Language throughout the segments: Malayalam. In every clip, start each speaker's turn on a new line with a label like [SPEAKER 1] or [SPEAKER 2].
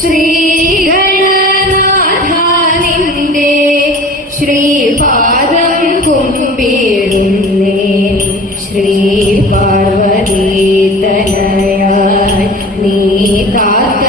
[SPEAKER 1] ശ്രീഗണനാഥാനിന്റെ ശ്രീപാദം കുമ്പിടുന്നേ. ശ്രീ നീ താ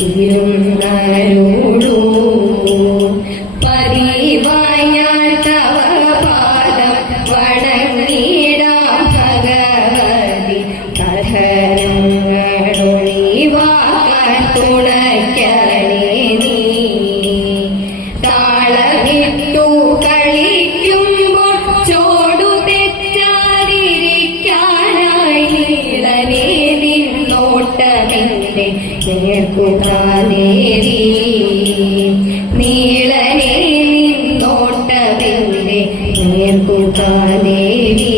[SPEAKER 1] തിരുന്നരോടൂ പതിവായ തവ പാദം വണങ്ങിടാ ഭഗവതി കഥനങ്ങളൊഴിവാക്കാൻ തുണയ്ക്കണേ നീ താളമിട്ടു കളിക്കുമ്പോൾ ചോടു തെറ്റാതിരിക്കാനായി ഇളനേ കോട്ടകന്റെ നേർക്കുകാലേരി നീളനെ നിന്നോട്ടകന്റെ നേർക്കുകാലേരി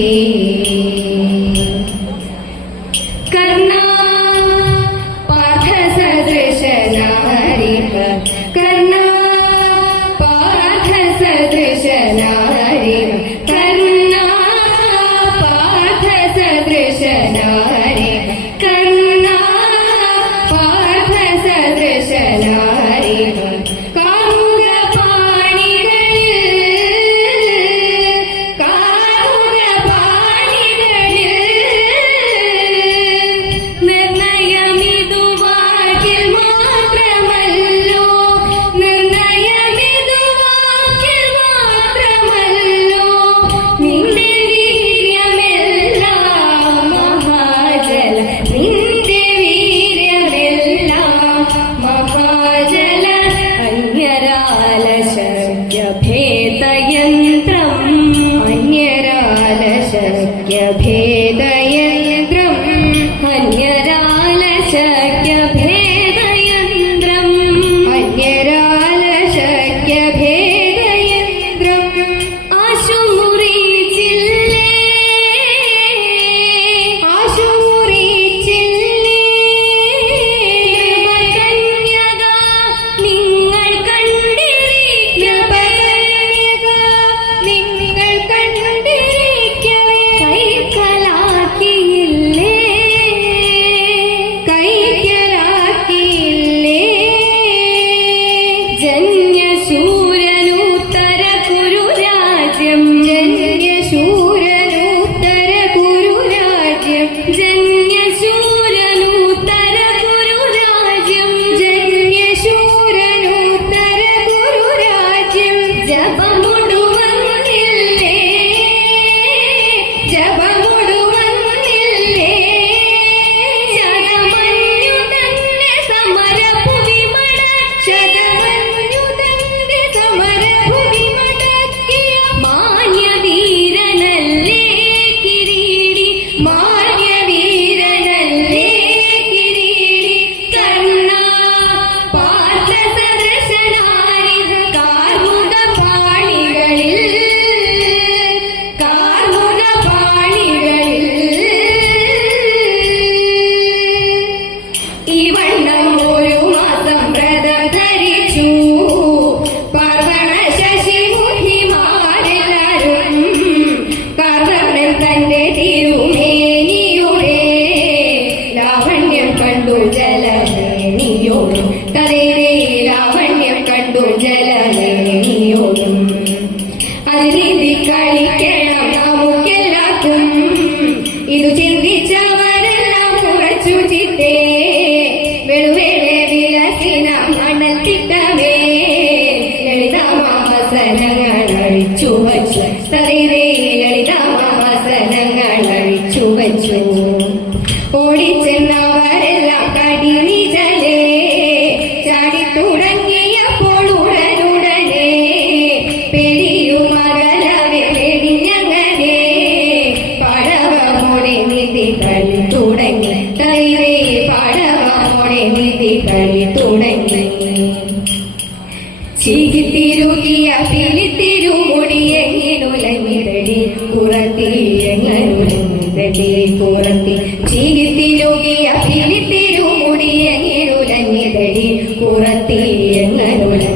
[SPEAKER 1] ചിരിത്തിരുകിയ പിരിത്തിരുമുടിയെങ്ങിനുലഞ്ഞിടടി പുറത്തിൽ ഞങ്ങളുടേ പുറത്തിൽ. ചിരിത്തിരുകിയ പിരിത്തിരുമുടിയെങ്ങിനുലഞ്ഞിടടി പുറത്തിൽ ഞങ്ങളുടേ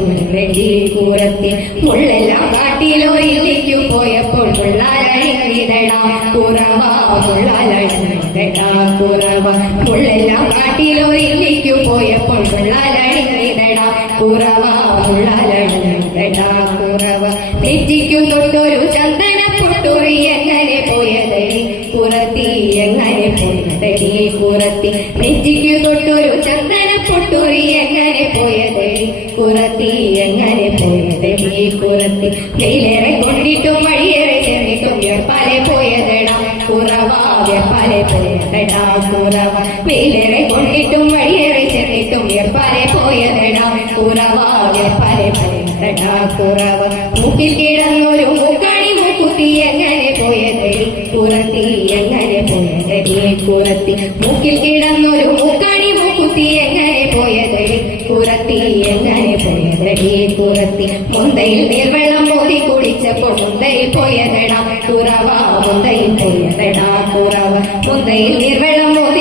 [SPEAKER 1] പുറത്തിൽ. മുള്ളെല്ലാം കാട്ടിലൊരിലേക്ക് പോയപ്പോൾ പിള്ളാരായി കഴുതടാ പുറം കുറവ മുള്ളെല്ലാം കാട്ടിലൊരില്ലിക്കു പോയപ്പോൾ മുള്ളാലഴിതടാ കുറവ മുള്ളാലഴിതടാ കുറവ നെറ്റിക്കു തൊട്ടൊരു ചന്ദന പൊട്ടുറി എങ്ങനെ പോയതടി കുറത്തി എങ്ങനെ പോയതടി കുറത്തി നെറ്റിക്കു തൊട്ടൊരു ചന്ദന പൊട്ടുറി എങ്ങനെ പോയതടി കുറത്തി എങ്ങനെ പോയതടി കുറത്തി വ്യപ്പാലെ പോയതടാ കുറവ മുക്കിൽ കിടന്നൊരു മുക്കണി മുക്കുത്തി എങ്ങനെ പോയതേ കുറത്തി എങ്ങനെ പോയതേ കുറത്തി മുക്കണി കുറത്തി എങ്ങനെ കുറത്തി മുന്തയിൽ നീർവെള്ളം പോയി കുടിച്ചപ്പോൾ മുന്തയിൽ പോയതടാ കുറവ മുന്തയിൽ പോയതടാ കുറവ മുന്തയിൽ നീർവെള്ളം മോതി